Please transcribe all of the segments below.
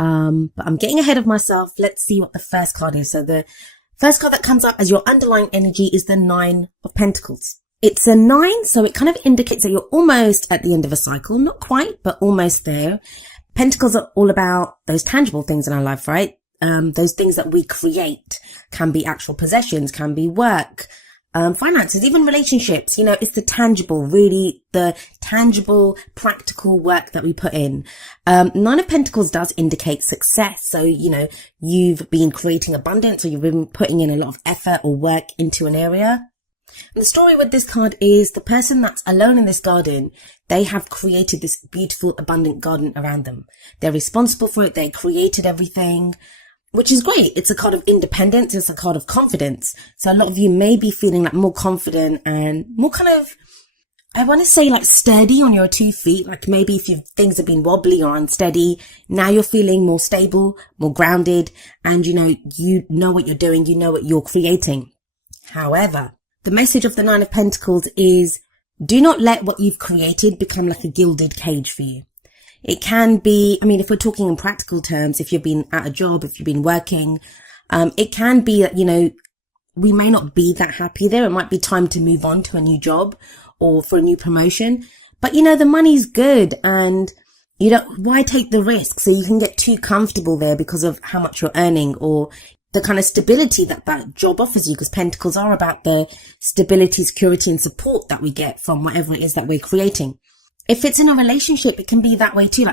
But I'm getting ahead of myself. Let's see what the first card is. So the first card that comes up as your underlying energy is the 9 of Pentacles. It's a 9, so it kind of indicates that you're almost at the end of a cycle. Not quite, but almost there. Pentacles are all about those tangible things in our life, right? Those things that we create. Can be actual possessions, can be work, finances, even relationships. You know, it's the tangible, really the tangible, practical work that we put in. 9 of Pentacles does indicate success. So, you know, you've been creating abundance, or you've been putting in a lot of effort or work into an area. And the story with this card is the person that's alone in this garden, they have created this beautiful, abundant garden around them. They're responsible for it. They created everything, which is great. It's a card of independence. It's a card of confidence. So a lot of you may be feeling like more confident and more kind of, I want to say like sturdy on your 2 feet. Like maybe if things have been wobbly or unsteady, now you're feeling more stable, more grounded, and you know what you're doing. You know what you're creating. However, the message of the 9 of Pentacles is do not let what you've created become like a gilded cage for you. It can be, I mean, if we're talking in practical terms, if you've been at a job, if you've been working, it can be that, you know, we may not be that happy there. It might be time to move on to a new job or for a new promotion. But, you know, the money's good and why take the risk? So you can get too comfortable there because of how much you're earning or the kind of stability that that job offers you, because Pentacles are about the stability, security and support that we get from whatever it is that we're creating. If it's in a relationship, it can be that way too.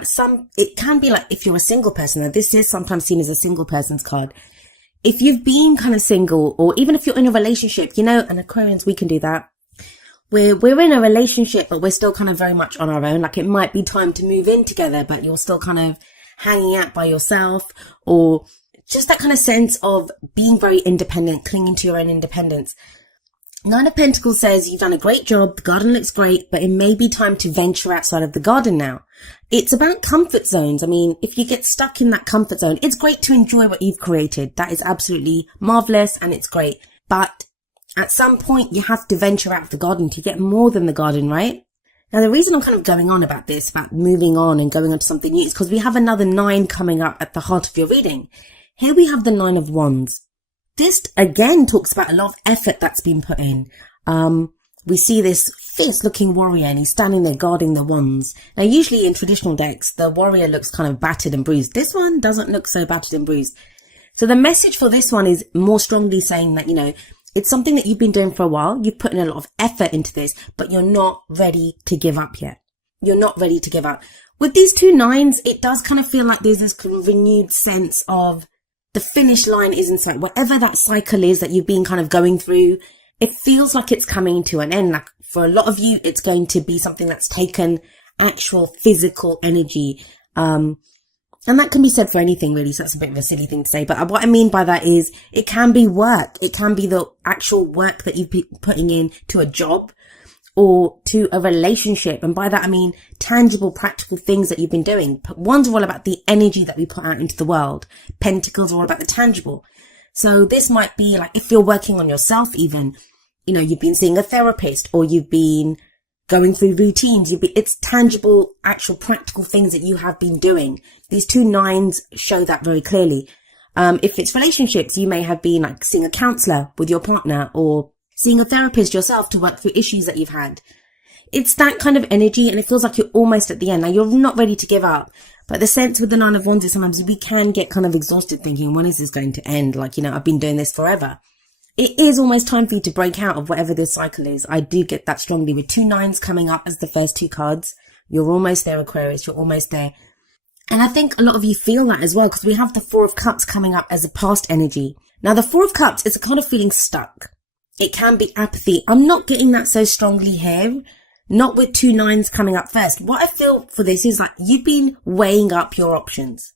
It can be like if you're a single person, and this is sometimes seen as a single person's card. If you've been kind of single, or even if you're in a relationship, you know, and Aquarians, we can do that. We're in a relationship, but we're still kind of very much on our own. Like it might be time to move in together, but you're still kind of hanging out by yourself, or just that kind of sense of being very independent, clinging to your own independence. 9 of Pentacles says you've done a great job, the garden looks great, but it may be time to venture outside of the garden now. It's about comfort zones. I mean, if you get stuck in that comfort zone, it's great to enjoy what you've created. That is absolutely marvelous and it's great. But at some point, you have to venture out of the garden to get more than the garden, right? Now, the reason I'm kind of going on about this, about moving on and going on to something new, is because we have another 9 coming up at the heart of your reading. Here we have the 9 of Wands. This again talks about a lot of effort that's been put in. We see this fierce looking warrior and he's standing there guarding the wands. Now, usually in traditional decks, the warrior looks kind of battered and bruised. This one doesn't look so battered and bruised. So the message for this one is more strongly saying that, you know, it's something that you've been doing for a while. You've put in a lot of effort into this, but you're not ready to give up yet. You're not ready to give up. With these 2 9s, it does kind of feel like there's this renewed sense of the finish line is in sight. Whatever that cycle is that you've been kind of going through, it feels like it's coming to an end. Like for a lot of you, it's going to be something that's taken actual physical energy. And that can be said for anything really. So that's a bit of a silly thing to say. But what I mean by that is it can be work. It can be the actual work that you've been putting in to a job or to a relationship. And by that, I mean tangible, practical things that you've been doing. One's all about the energy that we put out into the world. Pentacles are all about the tangible. So this might be like if you're working on yourself even, you know, you've been seeing a therapist or you've been going through routines. It's tangible, actual practical things that you have been doing. These 2 9s show that very clearly. If it's relationships, you may have been like seeing a counselor with your partner or seeing a therapist yourself to work through issues that you've had. It's that kind of energy and it feels like you're almost at the end. Now, you're not ready to give up. But the sense with the 9 of Wands is sometimes we can get kind of exhausted thinking, when is this going to end? Like, you know, I've been doing this forever. It is almost time for you to break out of whatever this cycle is. I do get that strongly with 2 9s coming up as the first 2 cards. You're almost there, Aquarius. You're almost there. And I think a lot of you feel that as well because we have the 4 of Cups coming up as a past energy. Now, the 4 of Cups is a kind of feeling stuck. It can be apathy. I'm not getting that so strongly here. Not with 2 9s coming up first. What I feel for this is like you've been weighing up your options.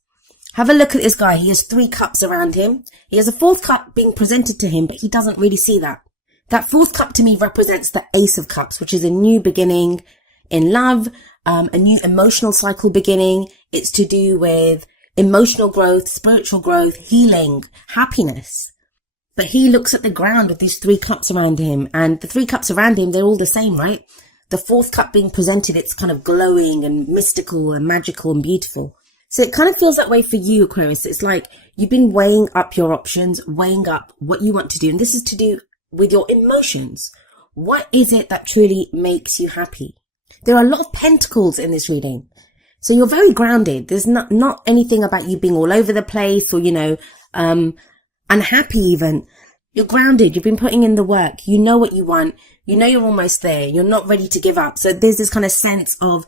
Have a look at this guy. He has 3 cups around him. He has a 4th cup being presented to him, but he doesn't really see that. That 4th cup to me represents the Ace of Cups, which is a new beginning in love, a new emotional cycle beginning. It's to do with emotional growth, spiritual growth, healing, happiness. But he looks at the ground with these 3 cups around him, and the 3 cups around him, they're all the same, right? The 4th cup being presented, it's kind of glowing and mystical and magical and beautiful. So it kind of feels that way for you, Aquarius. It's like you've been weighing up your options, weighing up what you want to do. And this is to do with your emotions. What is it that truly makes you happy? There are a lot of pentacles in this reading. So you're very grounded. There's not anything about you being all over the place or, unhappy even. You're grounded. You've been putting in the work. You know what you want. You know you're almost there. You're not ready to give up. So there's this kind of sense of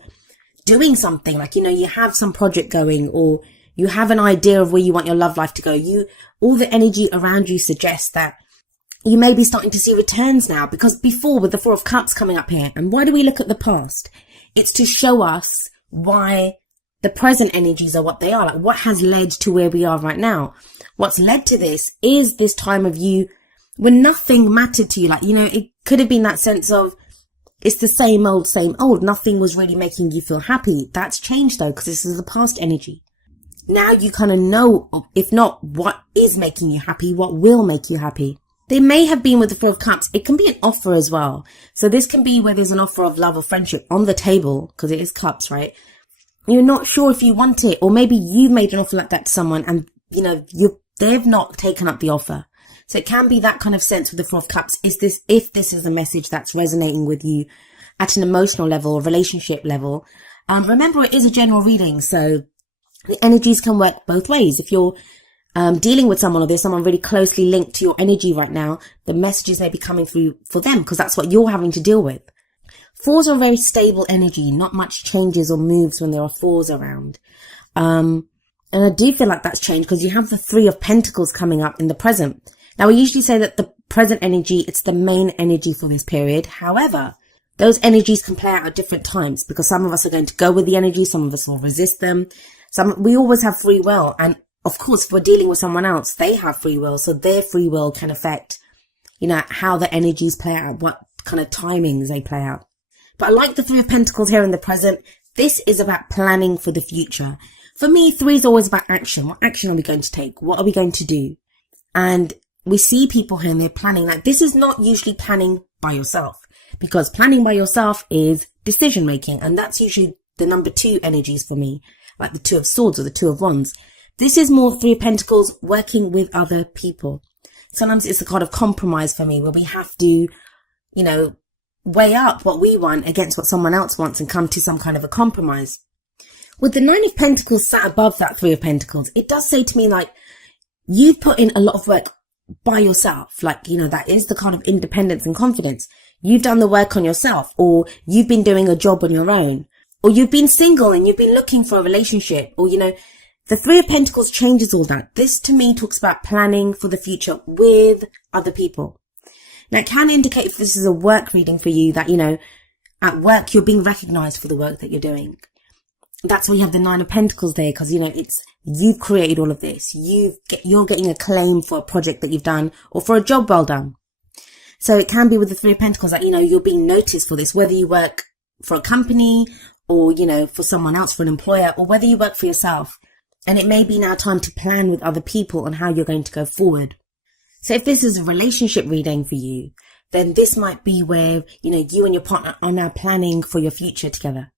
doing something, like, you have some project going, or you have an idea of where you want your love life to go. All the energy around you suggests that you may be starting to see returns now, because before, with the Four of Cups coming up here, and why do we look at the past? It's to show us why the present energies are what they are, like what has led to where we are right now. What's led to this is this time of you when nothing mattered to you. Like, it could have been that sense of, it's the same old. Nothing was really making you feel happy. That's changed though, because this is the past energy. Now you kind of know, if not what is making you happy, what will make you happy. They may have been with the Four of Cups. It can be an offer as well. So this can be where there's an offer of love or friendship on the table, because it is cups, right? You're not sure if you want it, or maybe you've made an offer like that to someone and, they've not taken up the offer. So it can be that kind of sense with the Four of Cups. If this is a message that's resonating with you at an emotional level, relationship level, remember it is a general reading. So the energies can work both ways. If you're dealing with someone, or there's someone really closely linked to your energy right now, the messages may be coming through for them, because that's what you're having to deal with. Fours are a very stable energy. Not much changes or moves when there are fours around. And I do feel like that's changed, because you have the Three of Pentacles coming up in the present. Now, we usually say that the present energy, it's the main energy for this period. However, those energies can play out at different times, because some of us are going to go with the energy. Some of us will resist them. We always have free will. And of course, if we're dealing with someone else, they have free will. So their free will can affect, how the energies play out, what kind of timings they play out. But I like the Three of Pentacles here in the present. This is about planning for the future. For me, 3 is always about action. What action are we going to take? What are we going to do? And we see people here and they're planning. Like, this is not usually planning by yourself, because planning by yourself is decision making. And that's usually the number 2 energies for me, like the Two of Swords or the Two of Wands. This is more Three of Pentacles, working with other people. Sometimes it's a kind of compromise for me, where we have to, weigh up what we want against what someone else wants and come to some kind of a compromise. With the Nine of Pentacles sat above that Three of Pentacles, it does say to me, like, you've put in a lot of work by yourself. Like, that is the kind of independence and confidence. You've done the work on yourself, or you've been doing a job on your own, or you've been single and you've been looking for a relationship, or, the Three of Pentacles changes all that. This to me talks about planning for the future with other people. Now, it can indicate, if this is a work reading for you, that, at work, you're being recognized for the work that you're doing. That's why you have the Nine of Pentacles there, because, you've created all of this. You're getting acclaim for a project that you've done, or for a job well done. So it can be with the Three of Pentacles that, you're being noticed for this, whether you work for a company, or, for someone else, for an employer, or whether you work for yourself. And it may be now time to plan with other people on how you're going to go forward. So if this is a relationship reading for you, then this might be where, you and your partner are now planning for your future together.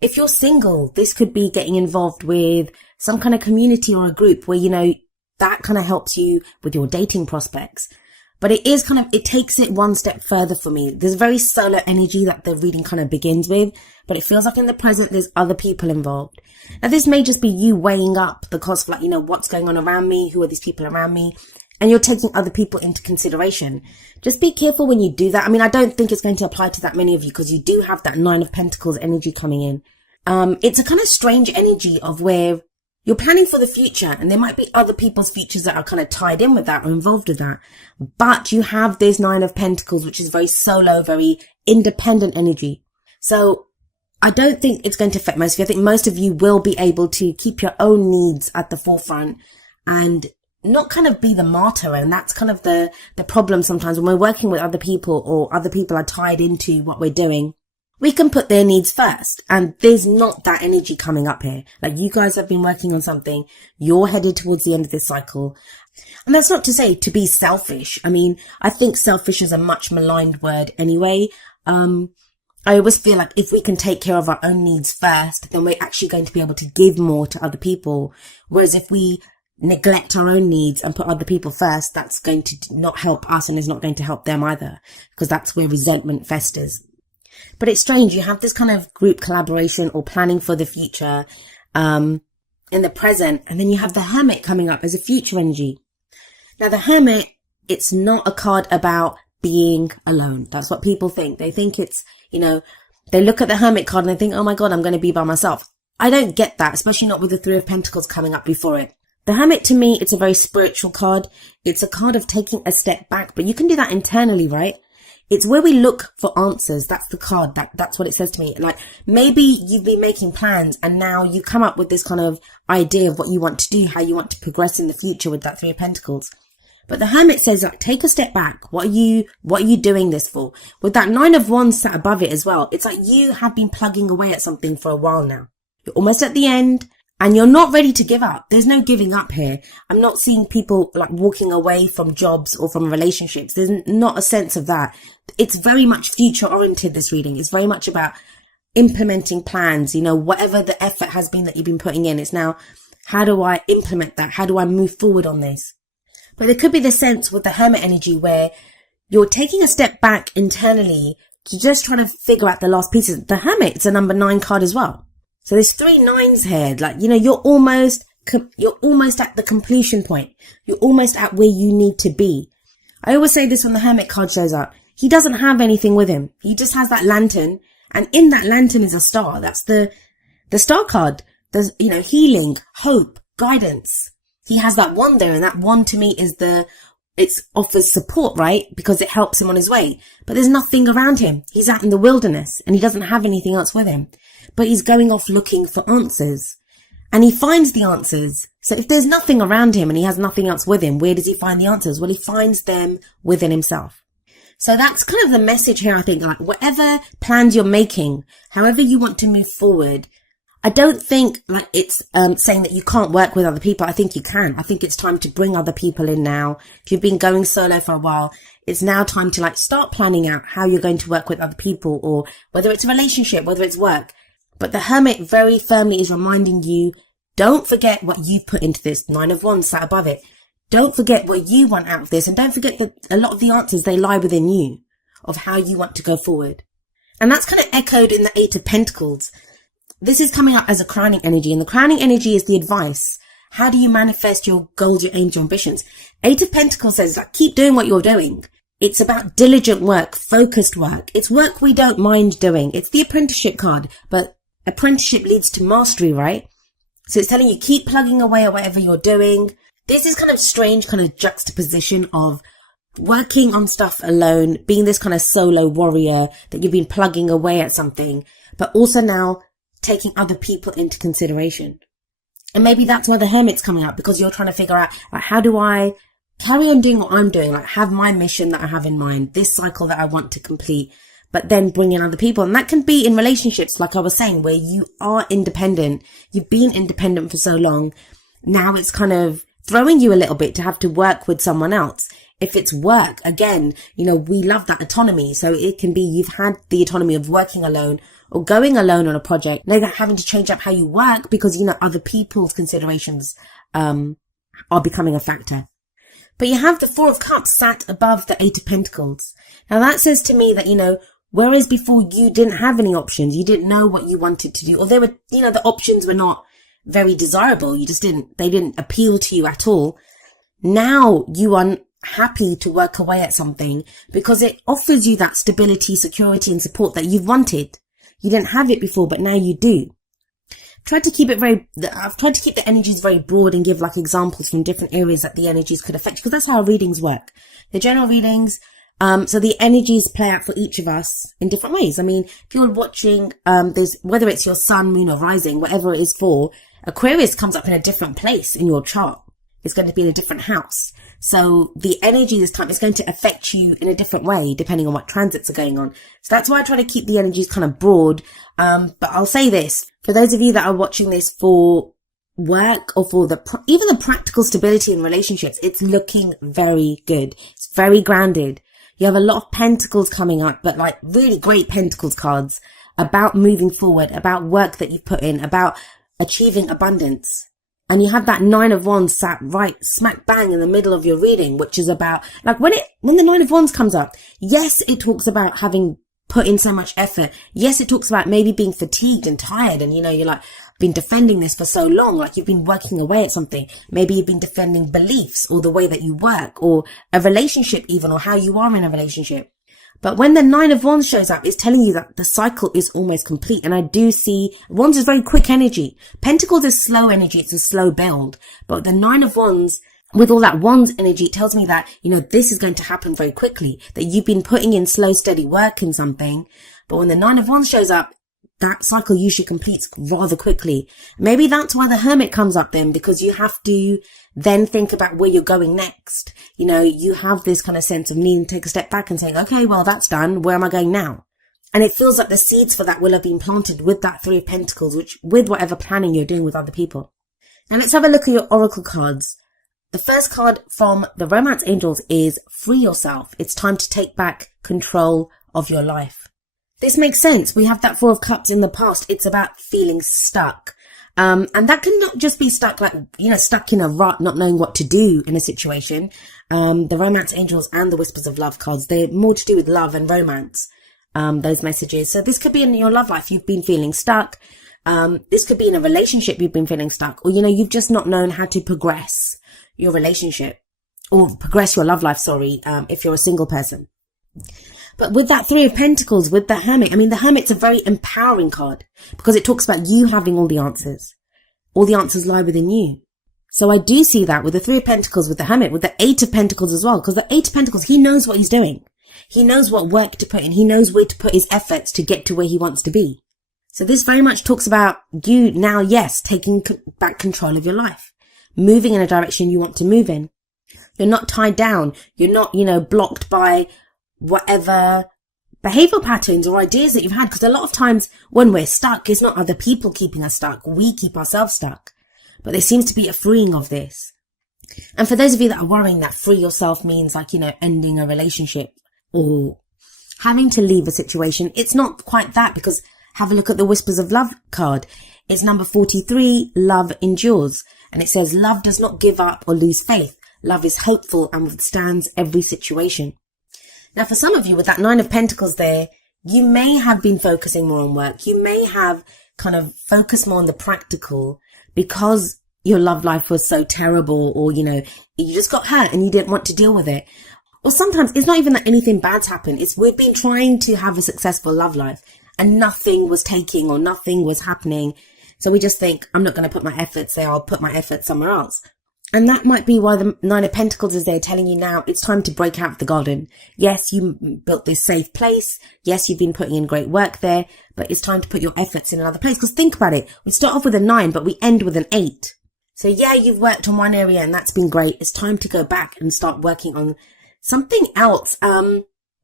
If you're single, this could be getting involved with some kind of community or a group where, that kind of helps you with your dating prospects. But it takes it one step further for me. There's very solar energy that the reading kind of begins with, but it feels like in the present, there's other people involved. Now, this may just be you weighing up the cost of, what's going on around me? Who are these people around me? And you're taking other people into consideration. Just be careful when you do that. I mean, I don't think it's going to apply to that many of you, because you do have that Nine of Pentacles energy coming in. It's a kind of strange energy of where you're planning for the future, and there might be other people's futures that are kind of tied in with that or involved with that. But you have this Nine of Pentacles, which is very solo, very independent energy. So I don't think it's going to affect most of you. I think most of you will be able to keep your own needs at the forefront and not kind of be the martyr. And that's kind of the problem sometimes when we're working with other people, or other people are tied into what we're doing. We can put their needs first, and there's not that energy coming up here. Like, you guys have been working on something, you're headed towards the end of this cycle. And that's not to say to be selfish. I mean, I think selfish is a much maligned word anyway. I I always feel like if we can take care of our own needs first, then we're actually going to be able to give more to other people. Whereas if we neglect our own needs and put other people first, that's going to not help us and is not going to help them either, because that's where resentment festers. But it's strange. You have this kind of group collaboration or planning for the future, in the present, and then you have the Hermit coming up as a future energy. Now the Hermit, it's not a card about being alone. That's what people think. They think it's, they look at the Hermit card and they think, oh my God, I'm going to be by myself. I don't get that, especially not with the Three of Pentacles coming up before it. The Hermit, to me, it's a very spiritual card. It's a card of taking a step back, but you can do that internally, right? It's where we look for answers. That's the card. That's what it says to me. Like, maybe you've been making plans and now you come up with this kind of idea of what you want to do, how you want to progress in the future with that Three of Pentacles. But the Hermit says, like, take a step back. What are you doing this for? With that Nine of Wands sat above it as well. It's like you have been plugging away at something for a while now. You're almost at the end and you're not ready to give up. There's no giving up here. I'm not seeing people like walking away from jobs or from relationships. There's not a sense of that. It's very much future oriented, this reading. It's very much about implementing plans, whatever the effort has been that you've been putting in. It's now, how do I implement that? How do I move forward on this? But there could be the sense with the Hermit energy where you're taking a step back internally to just try to figure out the last pieces. The Hermit, it's a number 9 card as well. So there's 3 9s here. Like, you're almost at the completion point. You're almost at where you need to be. I always say this when the Hermit card shows up. He doesn't have anything with him. He just has that lantern. And in that lantern is a star. That's the star card. There's, healing, hope, guidance. He has that wand there, and that wand to me is it offers support, right? Because it helps him on his way. But there's nothing around him. He's out in the wilderness and he doesn't have anything else with him. But he's going off looking for answers. And he finds the answers. So if there's nothing around him and he has nothing else with him, where does he find the answers? Well, he finds them within himself. So that's kind of the message here, I think. Like, whatever plans you're making, however you want to move forward, I don't think like it's saying that you can't work with other people. I think you can. I think it's time to bring other people in now. If you've been going solo for a while, it's now time to start planning out how you're going to work with other people, or whether it's a relationship, whether it's work. But the Hermit very firmly is reminding you, don't forget what you've put into this. 9 of Wands sat above it. Don't forget what you want out of this. And don't forget that a lot of the answers, they lie within you of how you want to go forward. And that's kind of echoed in the 8 of Pentacles. This is coming up as a crowning energy, and the crowning energy is the advice. How do you manifest your goals, your aims, your ambitions? 8 of Pentacles says, keep doing what you're doing. It's about diligent work, focused work. It's work we don't mind doing. It's the apprenticeship card, but apprenticeship leads to mastery, right? So it's telling you, keep plugging away at whatever you're doing. This is kind of strange kind of juxtaposition of working on stuff alone, being this kind of solo warrior that you've been plugging away at something, but also now taking other people into consideration. And maybe that's why the Hermit's coming up, because you're trying to figure out, how do I carry on doing what I'm doing? Have my mission that I have in mind, this cycle that I want to complete, but then bring in other people. And that can be in relationships, like I was saying, where you are independent. You've been independent for so long. Now it's kind of throwing you a little bit to have to work with someone else. If it's work, again, we love that autonomy. So it can be you've had the autonomy of working alone or going alone on a project, now that having to change up how you work because, other people's considerations are becoming a factor. But you have the 4 of Cups sat above the 8 of Pentacles. Now that says to me that, whereas before you didn't have any options, you didn't know what you wanted to do, or they were, the options were not very desirable. They didn't appeal to you at all. Now you are happy to work away at something because it offers you that stability, security and support that you've wanted. You didn't have it before, but now you do. I've tried to keep the energies very broad and give examples from different areas that the energies could affect, because that's how our readings work. The general readings, so the energies play out for each of us in different ways. I mean, if you're watching, whether it's your sun, moon or rising, whatever it is for, Aquarius comes up in a different place in your chart. It's going to be in a different house. So the energy this time is going to affect you in a different way, depending on what transits are going on. So that's why I try to keep the energies kind of broad. But I'll say this, for those of you that are watching this for work or for even the practical stability in relationships, it's looking very good. It's very grounded. You have a lot of pentacles coming up, but like really great pentacles cards about moving forward, about work that you've put in, about achieving abundance. And you have that 9 of Wands sat right smack bang in the middle of your reading, which is about, like, when the 9 of Wands comes up, yes, it talks about having put in so much effort. Yes, it talks about maybe being fatigued and tired, and you're like, been defending this for so long, like you've been working away at something. Maybe you've been defending beliefs or the way that you work or a relationship even, or how you are in a relationship. But when the 9 of Wands shows up, it's telling you that the cycle is almost complete. And I do see Wands is very quick energy. Pentacles is slow energy. It's a slow build. But the 9 of Wands, with all that Wands energy, it tells me that, this is going to happen very quickly, that you've been putting in slow, steady work in something. But when the 9 of Wands shows up, that cycle usually completes rather quickly. Maybe that's why the Hermit comes up then, because you have to then think about where you're going next. You have this kind of sense of needing to take a step back and saying, okay, well, that's done. Where am I going now? And it feels like the seeds for that will have been planted with that 3 of Pentacles, with whatever planning you're doing with other people. Now let's have a look at your Oracle cards. The first card from the Romance Angels is Free Yourself. It's time to take back control of your life. This makes sense. We have that 4 of Cups in the past. It's about feeling stuck. And that can not just be stuck like, stuck in a rut, not knowing what to do in a situation. The Romance Angels and the Whispers of Love cards, they're more to do with love and romance, those messages. So this could be in your love life. You've been feeling stuck. This could be in a relationship. You've been feeling stuck, or, you've just not known how to progress your relationship or progress your love life. If you're a single person. But with that 3 of Pentacles, with the Hermit, the Hermit's a very empowering card because it talks about you having all the answers. All the answers lie within you. So I do see that with the 3 of Pentacles, with the Hermit, with the 8 of Pentacles as well, because the 8 of Pentacles, he knows what he's doing. He knows what work to put in. He knows where to put his efforts to get to where he wants to be. So this very much talks about you now, yes, taking back control of your life, moving in a direction you want to move in. You're not tied down. You're not, blocked by whatever behavioral patterns or ideas that you've had. Because a lot of times when we're stuck, it's not other people keeping us stuck. We keep ourselves stuck. But there seems to be a freeing of this. And for those of you that are worrying that free yourself means like, ending a relationship or having to leave a situation, it's not quite that, because have a look at the Whispers of Love card. It's number 43, Love Endures. And it says, love does not give up or lose faith. Love is hopeful and withstands every situation. Now, for some of you with that 9 of Pentacles there, you may have been focusing more on work. You may have kind of focused more on the practical because your love life was so terrible, or, you just got hurt and you didn't want to deal with it. Or sometimes it's not even that anything bad's happened. It's we've been trying to have a successful love life and nothing was taking or nothing was happening. So we just think, I'm not going to put my efforts there. I'll put my efforts somewhere else. And that might be why the 9 of Pentacles is there telling you now it's time to break out of the garden. Yes, you built this safe place. Yes, you've been putting in great work there, but it's time to put your efforts in another place. Because think about it. We start off with a 9, but we end with an 8. So yeah, you've worked on one area and that's been great. It's time to go back and start working on something else.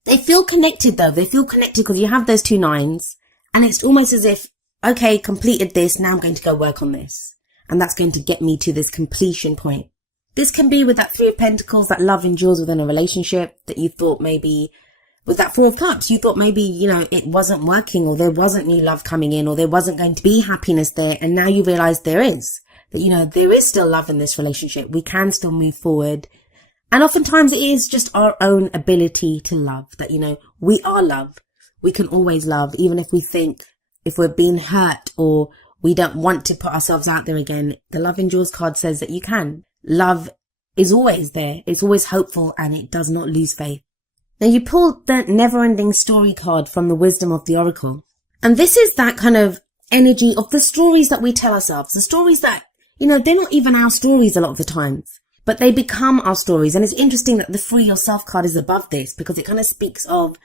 They feel connected though. They feel connected because you have those 2 9s and it's almost as if, okay, completed this. Now I'm going to go work on this. And that's going to get me to this completion point. This can be with that 3 of Pentacles, that love endures within a relationship that you thought maybe, with that 4 of Cups, you thought maybe, it wasn't working, or there wasn't new love coming in, or there wasn't going to be happiness there. And now you realize there is, that, there is still love in this relationship. We can still move forward. And oftentimes it is just our own ability to love that, we are love. We can always love, even if we think, if we're being hurt or we don't want to put ourselves out there again. The Love Endures card says that you can. Love is always there. It's always hopeful and it does not lose faith. Now you pulled the Never-Ending Story card from the Wisdom of the Oracle. And this is that kind of energy of the stories that we tell ourselves. The stories that, they're not even our stories a lot of the times, but they become our stories. And it's interesting that the Free Yourself card is above this because it kind of speaks of,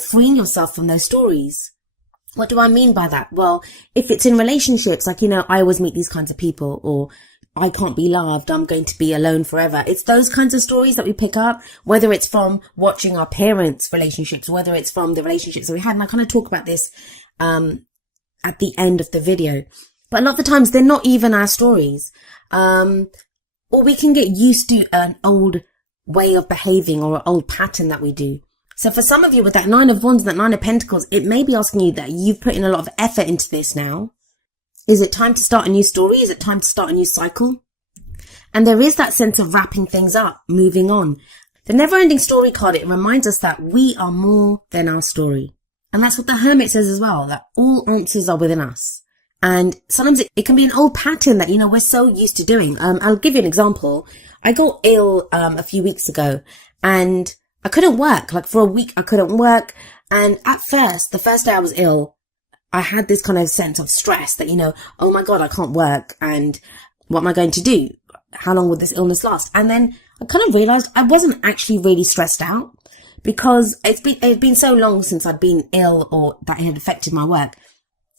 freeing yourself from those stories. What do I mean by that? Well, if it's in relationships, like, I always meet these kinds of people, or I can't be loved, I'm going to be alone forever. It's those kinds of stories that we pick up, whether it's from watching our parents' relationships, whether it's from the relationships that we had. And I kind of talk about this, at the end of the video. But a lot of the times they're not even our stories. Or we can get used to an old way of behaving or an old pattern that we do. So for some of you with that 9 of Wands and that 9 of Pentacles, it may be asking you that you've put in a lot of effort into this now. Is it time to start a new story? Is it time to start a new cycle? And there is that sense of wrapping things up, moving on. The never-ending story card, it reminds us that we are more than our story. And that's what the Hermit says as well, that all answers are within us. And sometimes it can be an old pattern that, we're so used to doing. I'll give you an example. I got ill a few weeks ago and I couldn't work. Like for a week, I couldn't work. And at first, the first day I was ill, I had this kind of sense of stress that, oh my God, I can't work. And what am I going to do? How long will this illness last? And then I kind of realized I wasn't actually really stressed out because it's been so long since I'd been ill or that it had affected my work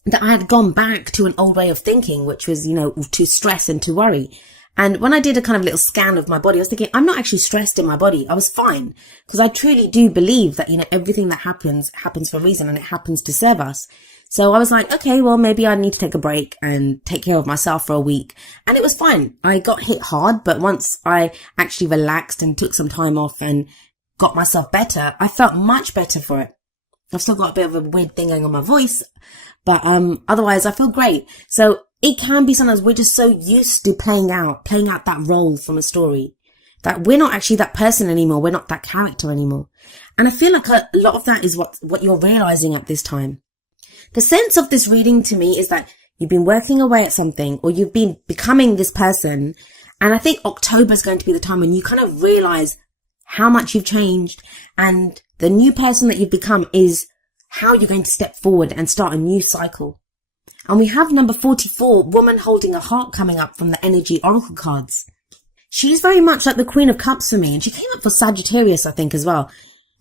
that I had gone back to an old way of thinking, which was, to stress and to worry. And when I did a kind of little scan of my body, I was thinking, I'm not actually stressed in my body. I was fine because I truly do believe that, everything that happens for a reason and it happens to serve us. So I was like, okay, well, maybe I need to take a break and take care of myself for a week. And it was fine. I got hit hard, but once I actually relaxed and took some time off and got myself better, I felt much better for it. I've still got a bit of a weird thing going on my voice, but otherwise I feel great. So it can be sometimes we're just so used to playing out that role from a story that we're not actually that person anymore. We're not that character anymore. And I feel like a lot of that is what you're realizing at this time. The sense of this reading to me is that you've been working away at something or you've been becoming this person. And I think October is going to be the time when you kind of realize how much you've changed, and the new person that you've become is how you're going to step forward and start a new cycle. And we have number 44, Woman Holding a Heart, coming up from the Energy Oracle cards. She's very much like the Queen of Cups for me, and she came up for Sagittarius, I think, as well.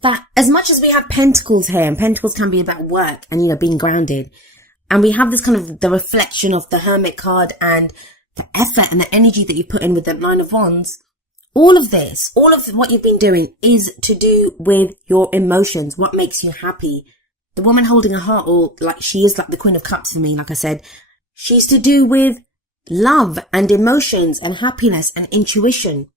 That as much as we have Pentacles here, and Pentacles can be about work and, being grounded, and we have this kind of the reflection of the Hermit card and the effort and the energy that you put in with the 9 of Wands, all of what you've been doing is to do with your emotions, what makes you happy. The Woman Holding a Heart, or like she is like the Queen of Cups for me, like I said, she's to do with love and emotions and happiness and intuition.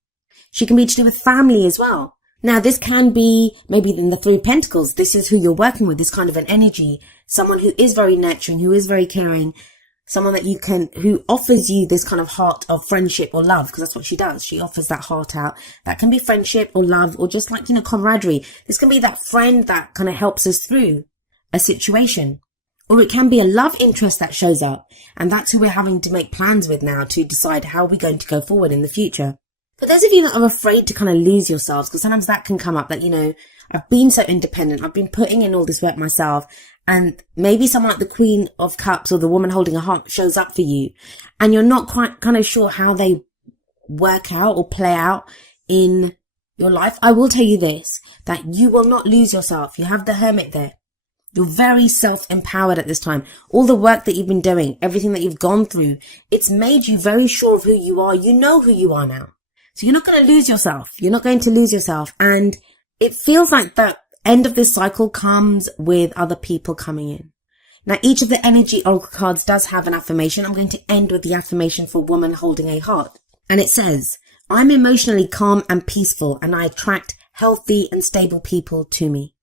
She can be to do with family as well. Now, this can be maybe in the 3 of Pentacles. This is who you're working with, this kind of an energy. Someone who is very nurturing, who is very caring. Someone that who offers you this kind of heart of friendship or love, because that's what she does. She offers that heart out. That can be friendship or love or just like, camaraderie. This can be that friend that kind of helps us through a situation. Or it can be a love interest that shows up. And that's who we're having to make plans with now to decide how we're going to go forward in the future. For those of you that are afraid to kind of lose yourselves, because sometimes that can come up that, I've been so independent. I've been putting in all this work myself. And maybe someone like the Queen of Cups or the Woman Holding a Heart shows up for you. And you're not quite kind of sure how they work out or play out in your life. I will tell you this, that you will not lose yourself. You have the Hermit there. You're very self-empowered at this time. All the work that you've been doing, everything that you've gone through, it's made you very sure of who you are. You know who you are now. So you're not going to lose yourself. You're not going to lose yourself. And it feels like the end of this cycle comes with other people coming in. Now, each of the energy oracle cards does have an affirmation. I'm going to end with the affirmation for Woman Holding a Heart. And it says, I'm emotionally calm and peaceful, and I attract healthy and stable people to me.